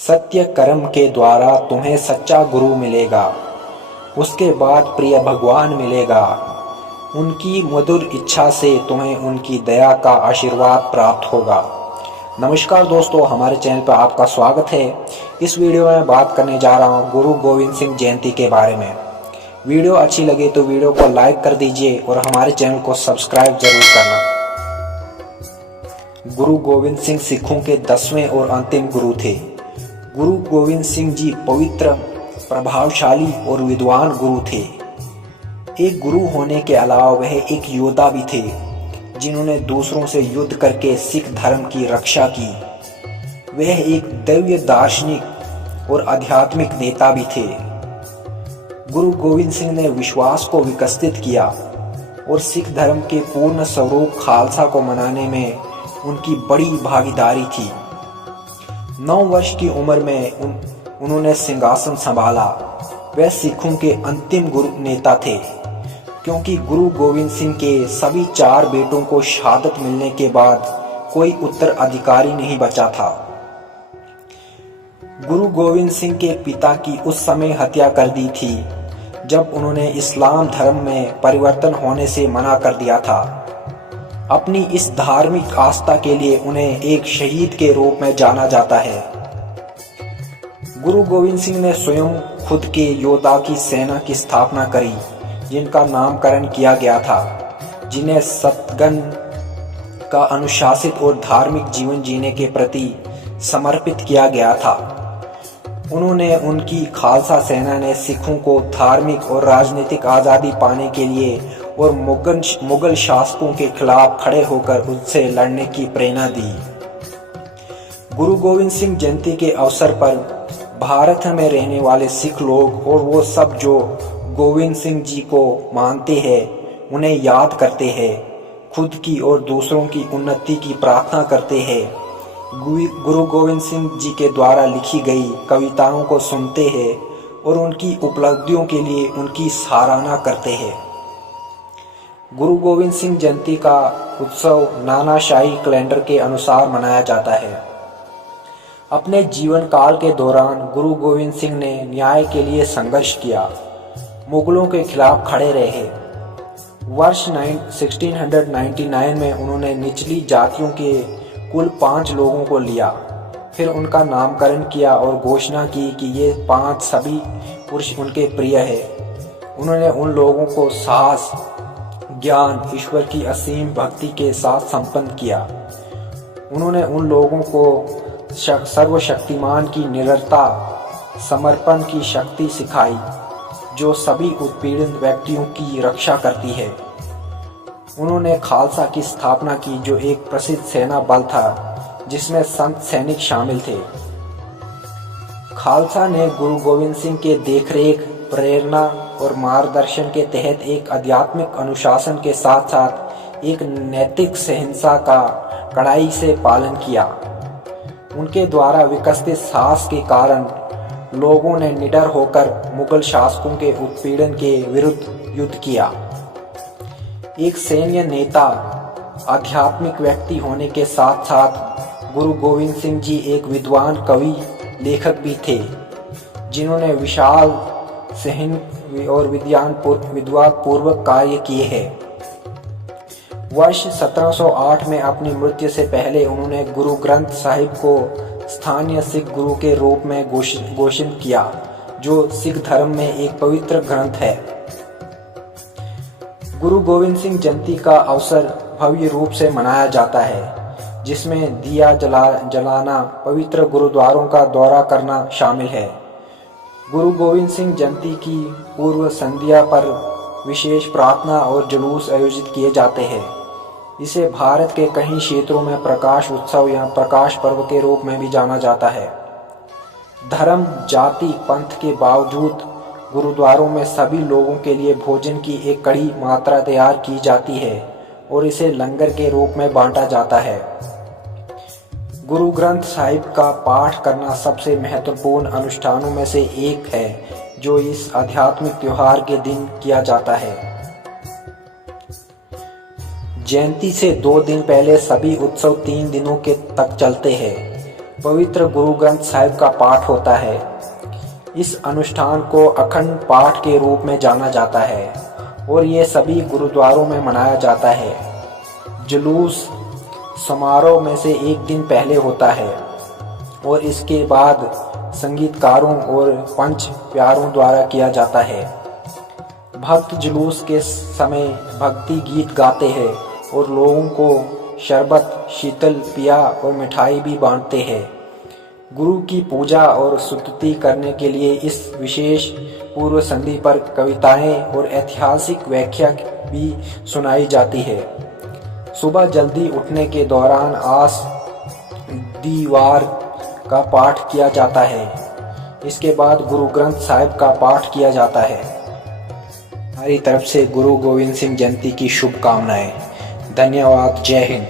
सत्य कर्म के द्वारा तुम्हें सच्चा गुरु मिलेगा, उसके बाद प्रिय भगवान मिलेगा। उनकी मधुर इच्छा से तुम्हें उनकी दया का आशीर्वाद प्राप्त होगा। नमस्कार दोस्तों, हमारे चैनल पर आपका स्वागत है। इस वीडियो में बात करने जा रहा हूँ गुरु गोविंद सिंह जयंती के बारे में। वीडियो अच्छी लगे तो वीडियो को लाइक कर दीजिए और हमारे चैनल को सब्सक्राइब जरूर करना। गुरु गोविंद सिंह सिखों के 10वें और अंतिम गुरु थे। गुरु गोविंद सिंह जी पवित्र, प्रभावशाली और विद्वान गुरु थे। एक गुरु होने के अलावा वह एक योद्धा भी थे, जिन्होंने दूसरों से युद्ध करके सिख धर्म की रक्षा की। वह एक दिव्य दार्शनिक और आध्यात्मिक नेता भी थे। गुरु गोविंद सिंह ने विश्वास को विकसित किया और सिख धर्म के पूर्ण स्वरूप खालसा को मनाने में उनकी बड़ी भागीदारी थी। 9 वर्ष की उम्र में उन्होंने सिंहासन संभाला। वह सिखों के अंतिम गुरु नेता थे, क्योंकि गुरु गोविंद सिंह के सभी 4 बेटों को शहादत मिलने के बाद कोई उत्तराधिकारी नहीं बचा था। गुरु गोविंद सिंह के पिता की उस समय हत्या कर दी थी जब उन्होंने इस्लाम धर्म में परिवर्तन होने से मना कर दिया था। अपनी इस धार्मिक आस्था के लिए उन्हें एक शहीद के रूप में जाना जाता है। गुरु गोविंद सिंह ने स्वयं खुद के योद्धा की सेना की स्थापना करी, जिनका नामकरण किया गया था, जिन्हें सतगन का अनुशासित और धार्मिक जीवन जीने के प्रति समर्पित किया गया था। उन्होंने उनकी खालसा सेना ने सिखों को धार्मिक और राजनीतिक आज़ादी पाने के लिए और मुगल शासकों के खिलाफ खड़े होकर उनसे लड़ने की प्रेरणा दी। गुरु गोविंद सिंह जयंती के अवसर पर भारत में रहने वाले सिख लोग और वो सब जो गोविंद सिंह जी को मानते हैं, उन्हें याद करते हैं, खुद की और दूसरों की उन्नति की प्रार्थना करते हैं। गुरु गोविंद सिंह जी के द्वारा लिखी गई कविताओं को सुनते हैं और उनकी उपलब्धियों के लिए उनकी सराहना करते हैं। गुरु गोविंद सिंह जयंती का उत्सव नानाशाही कैलेंडर के अनुसार मनाया जाता है। अपने जीवन काल के दौरान गुरु गोविंद सिंह ने न्याय के लिए संघर्ष किया, मुगलों के खिलाफ खड़े रहे। वर्ष 1699 में उन्होंने निचली जातियों के कुल 5 लोगों को लिया, फिर उनका नामकरण किया और घोषणा की कि ये 5 सभी पुरुष उनके प्रिय है। उन्होंने उन लोगों को साहस, ज्ञान, ईश्वर की असीम भक्ति के साथ संपन्न किया। उन्होंने उन लोगों को सर्वशक्तिमान की निरंतरता, समर्पण की शक्ति सिखाई, जो सभी उत्पीड़ित व्यक्तियों की रक्षा करती है। उन्होंने खालसा की स्थापना की, जो एक प्रसिद्ध सेना बल था जिसमें संत सैनिक शामिल थे। खालसा ने गुरु गोविंद सिंह के देखरेख, प्रेरणा और मार्गदर्शन के तहत एक आध्यात्मिक अनुशासन के साथ साथ एक नैतिक सहनता का कड़ाई से पालन किया। उनके द्वारा विकसित साहस के कारण लोगों ने निडर होकर मुगल शासकों के उत्पीड़न के विरुद्ध युद्ध किया। एक सैन्य नेता, आध्यात्मिक व्यक्ति होने के साथ साथ गुरु गोविंद सिंह जी एक विद्वान कवि, लेखक भी थे, जिन्होंने विशाल सहन और विद्वत्पूर्वक कार्य किए हैं। वर्ष 1708 में अपनी मृत्यु से पहले उन्होंने गुरु ग्रंथ साहिब को स्थानीय सिख गुरु के रूप में घोषित किया, जो सिख धर्म में एक पवित्र ग्रंथ है। गुरु गोविंद सिंह जयंती का अवसर भव्य रूप से मनाया जाता है, जिसमें दिया जलाना, पवित्र गुरुद्वारों का दौरा करना शामिल है। गुरु गोविंद सिंह जयंती की पूर्व संध्या पर विशेष प्रार्थना और जुलूस आयोजित किए जाते हैं। इसे भारत के कई क्षेत्रों में प्रकाश उत्सव या प्रकाश पर्व के रूप में भी जाना जाता है। धर्म, जाति, पंथ के बावजूद गुरुद्वारों में सभी लोगों के लिए भोजन की एक कड़ी मात्रा तैयार की जाती है और इसे लंगर के रूप में बांटा जाता है। गुरु ग्रंथ साहिब का पाठ करना सबसे महत्वपूर्ण अनुष्ठानों में से एक है, जो इस आध्यात्मिक त्योहार के दिन किया जाता है। जयंती से 2 दिन पहले सभी उत्सव 3 दिनों के तक चलते हैं। पवित्र गुरु ग्रंथ साहिब का पाठ होता है। इस अनुष्ठान को अखंड पाठ के रूप में जाना जाता है और ये सभी गुरुद्वारों में मनाया जाता है। जुलूस समारोह में से 1 दिन पहले होता है और इसके बाद संगीतकारों और पंच प्यारों द्वारा किया जाता है। भक्त जुलूस के समय भक्ति गीत गाते हैं और लोगों को शरबत, शीतल पिया और मिठाई भी बांटते हैं। गुरु की पूजा और स्तुति करने के लिए इस विशेष पूर्व संधि पर कविताएं और ऐतिहासिक व्याख्या भी सुनाई जाती है। सुबह जल्दी उठने के दौरान आस दीवार का पाठ किया जाता है। इसके बाद गुरु ग्रंथ साहिब का पाठ किया जाता है। हमारी तरफ से गुरु गोविंद सिंह जयंती की शुभकामनाएं। धन्यवाद। जय हिंद।